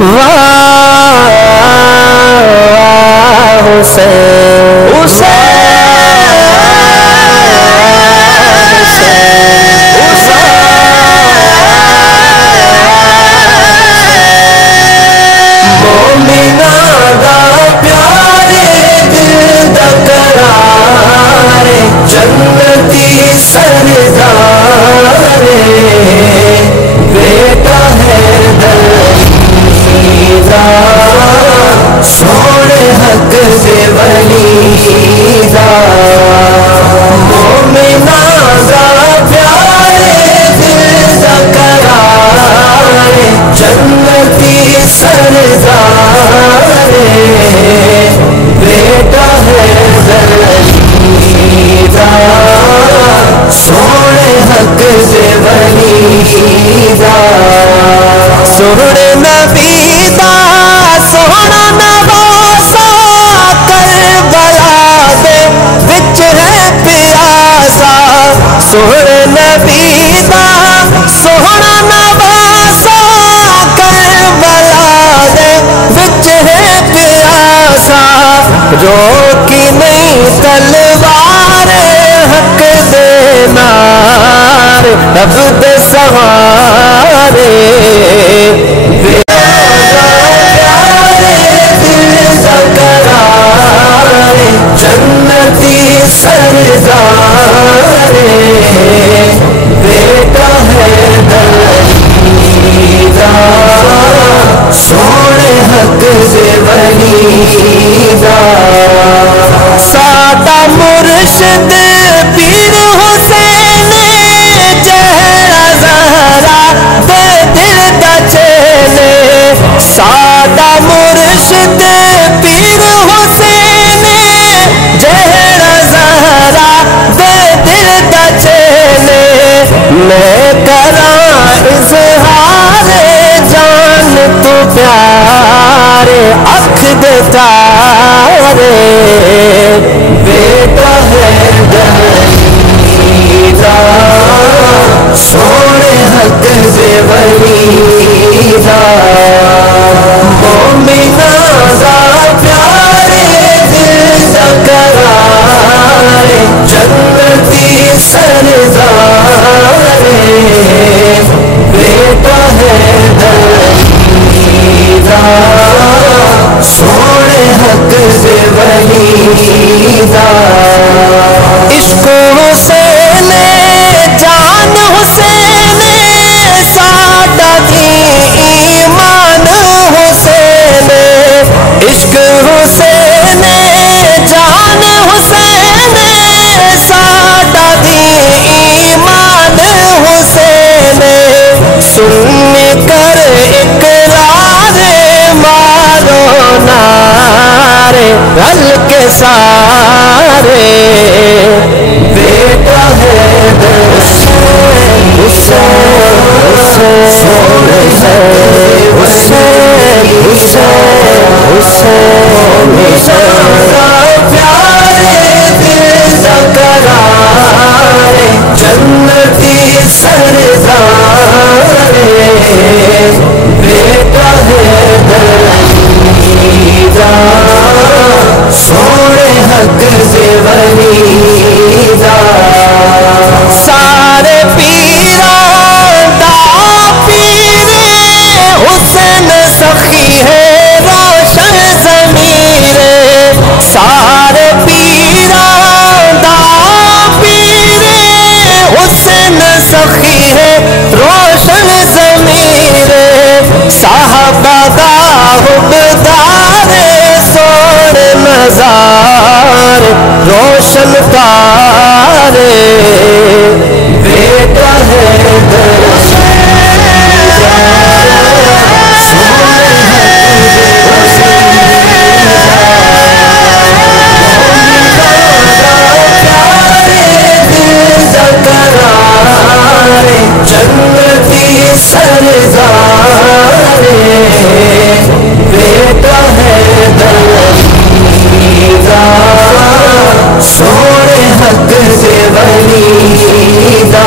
واہ حسین سونے نبی دا سونا نواسا کربلا دے وچ ہے پیاسا سونے نبی دا سونا نواسا کربلا دے وچ ہے پیاسا روکی نہیں تلوار حق دے نار رب دے سوارے جنتی سردارے بیٹا ہے دلیدہ سونے حق سے ولیدہ سادہ مرشد پیر حسین چہرہ زہرا دے دل دا چیلے سادہ مرشد پیر حسین چہرہ زہرا دے دل دا چیلے میں کراں اظہار جان تو پیارے اکھ دے تارے بیٹا ہے دلیدہ سونے حق سے ولیدہ مومنہ دا پیارے دل دا قرارے جنتی سردارے بیٹا ہے دلیدہ سونے حق سے ولیدہ عشق حسین جان حسین سادہ دی ایمان حسین عشق حسین جان حسین سادہ دی ایمان حسین سن کر اقرار مارو نارے رل کے سارے بیٹا ہے حسین پیارے دل دا قرارے جنتی سردارے بیٹا ہے دلیدہ سونے حق سے ولیدہ سارے پیران دا پیر حسین سخی ہے روشن ضمیر سارے پیران دا پیر حسین سخی ہے روشن ضمیر صحابہ دا حبدار سونے مزار روشن تارے بیٹا ہے جنتی سردارے بیٹا ہے دلیدہ سونے حق سے ولیدہ